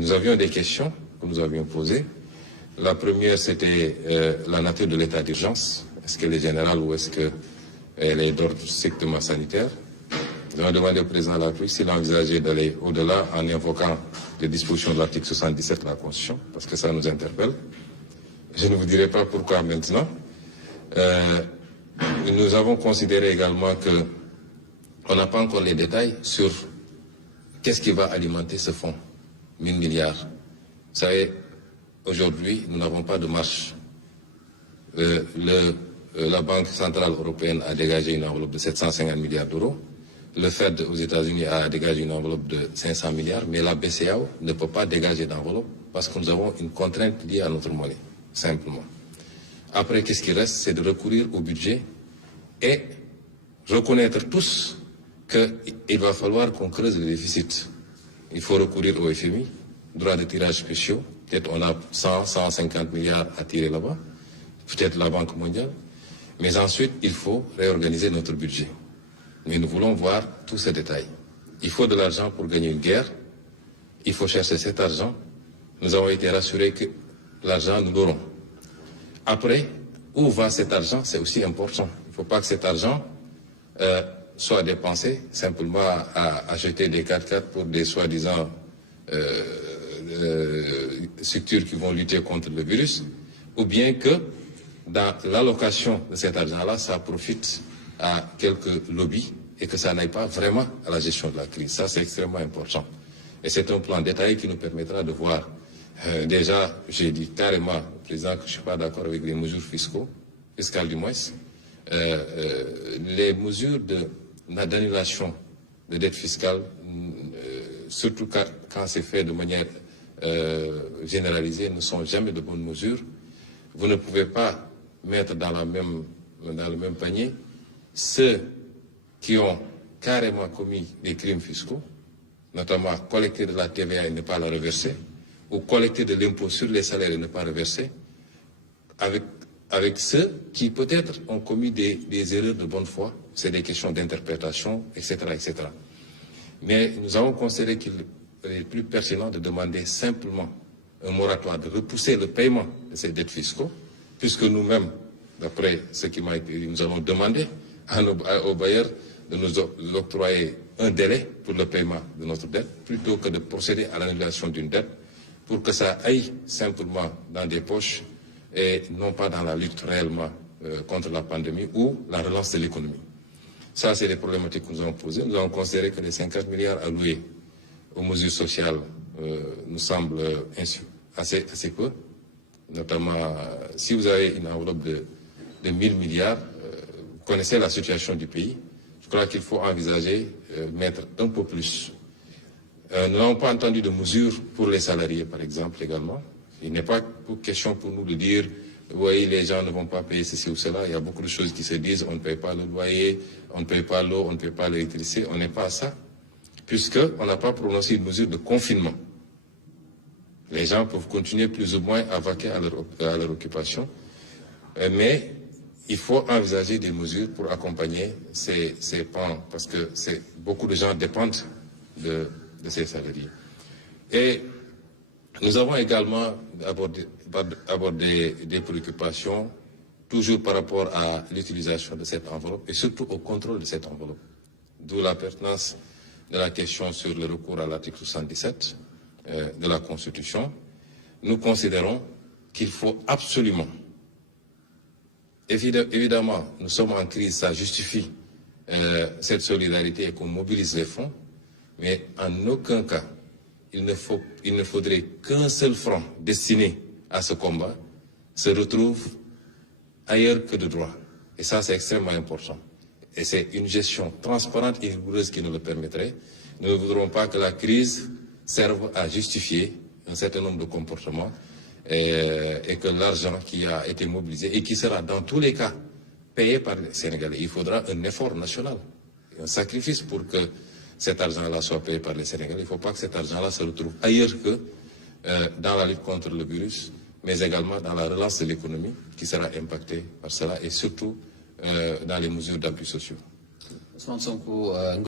Nous avions des questions que nous avions posées. La première, c'était la nature de l'état d'urgence. Est-ce qu'elle est générale ou est-ce qu'elle est d'ordre strictement sanitaire? Nous avons demandé au président de la République s'il envisageait d'aller au-delà en invoquant les dispositions de l'article 77 de la Constitution, parce que ça nous interpelle. Je ne vous dirai pas pourquoi maintenant. Nous avons considéré également qu'on n'a pas encore les détails sur qu'est-ce qui va alimenter ce fonds, 1000 milliards. Vous savez, aujourd'hui, nous n'avons pas de marche. La Banque centrale européenne a dégagé une enveloppe de 750 milliards d'euros. Le Fed aux États-Unis a dégagé une enveloppe de 500 milliards, mais la BCEAO ne peut pas dégager d'enveloppe parce que nous avons une contrainte liée à notre monnaie, simplement. Après, qu'est-ce qui reste? C'est de recourir au budget et reconnaître tous qu'il va falloir qu'on creuse le déficit. Il faut recourir au FMI, droits de tirage spéciaux. Peut-être on a 150 milliards à tirer là-bas, peut-être la Banque mondiale. Mais ensuite, il faut réorganiser notre budget. Mais nous voulons voir tous ces détails. Il faut de l'argent pour gagner une guerre. Il faut chercher cet argent. Nous avons été rassurés que l'argent, nous l'aurons. Après, où va cet argent? C'est aussi important. Il ne faut pas que cet argent soit dépensé simplement à acheter des 4x4 pour des soi-disant structures qui vont lutter contre le virus, ou bien que dans l'allocation de cet argent-là, ça profite à quelques lobbies et que ça n'aille pas vraiment à la gestion de la crise. Ça, c'est extrêmement important. Et c'est un plan détaillé qui nous permettra de voir. Déjà, j'ai dit carrément au président que je ne suis pas d'accord avec les mesures fiscales du moins. Les mesures d'annulation de dette fiscale, surtout quand c'est fait de manière généralisée, ne sont jamais de bonnes mesures. Vous ne pouvez pas mettre dans le même panier ceux qui ont carrément commis des crimes fiscaux, notamment collecter de la TVA et ne pas la reverser, ou collecter de l'impôt sur les salaires et ne pas reverser, avec ceux qui peut-être ont commis des erreurs de bonne foi. C'est des questions d'interprétation, etc., etc. Mais nous avons considéré qu'il est plus pertinent de demander simplement un moratoire, de repousser le paiement de ces dettes fiscaux, puisque nous-mêmes, d'après ce qui m'a été dit, nous allons demander aux bailleurs de nous octroyer un délai pour le paiement de notre dette, plutôt que de procéder à l'annulation d'une dette, pour que ça aille simplement dans des poches et non pas dans la lutte réellement contre la pandémie ou la relance de l'économie. Ça, c'est les problématiques que nous avons posées. Nous avons considéré que les 50 milliards alloués aux mesures sociales nous semblent assez peu. Notamment, si vous avez une enveloppe de 1000 milliards, vous connaissez la situation du pays. Je crois qu'il faut envisager mettre un peu plus. Nous n'avons pas entendu de mesures pour les salariés, par exemple, également. Il n'est pas question pour nous de dire, oui, les gens ne vont pas payer ceci ou cela. Il y a beaucoup de choses qui se disent, on ne paye pas le loyer, on ne paye pas l'eau, on ne paye pas l'électricité. On n'est pas à ça, puisqu'on n'a pas prononcé une mesure de confinement. Les gens peuvent continuer plus ou moins à vaquer à leur occupation. Mais il faut envisager des mesures pour accompagner ces pans, parce que beaucoup de gens dépendent de ces salariés. Et nous avons également abordé des préoccupations, toujours par rapport à l'utilisation de cette enveloppe et surtout au contrôle de cette enveloppe. D'où la pertinence de la question sur le recours à l'article 77 de la Constitution. Nous considérons qu'il faut absolument, évidemment, nous sommes en crise, ça justifie cette solidarité et qu'on mobilise les fonds, mais en aucun cas, il ne faudrait qu'un seul franc destiné à ce combat se retrouve ailleurs que de droit. Et ça, c'est extrêmement important. Et c'est une gestion transparente et rigoureuse qui nous le permettrait. Nous ne voudrons pas que la crise serve à justifier un certain nombre de comportements et que l'argent qui a été mobilisé et qui sera dans tous les cas payé par les Sénégalais, il faudra un effort national, un sacrifice pour que cet argent-là soit payé par les Sénégalais. Il ne faut pas que cet argent-là se retrouve ailleurs que dans la lutte contre le virus, mais également dans la relance de l'économie qui sera impactée par cela et surtout dans les mesures d'appui sociaux.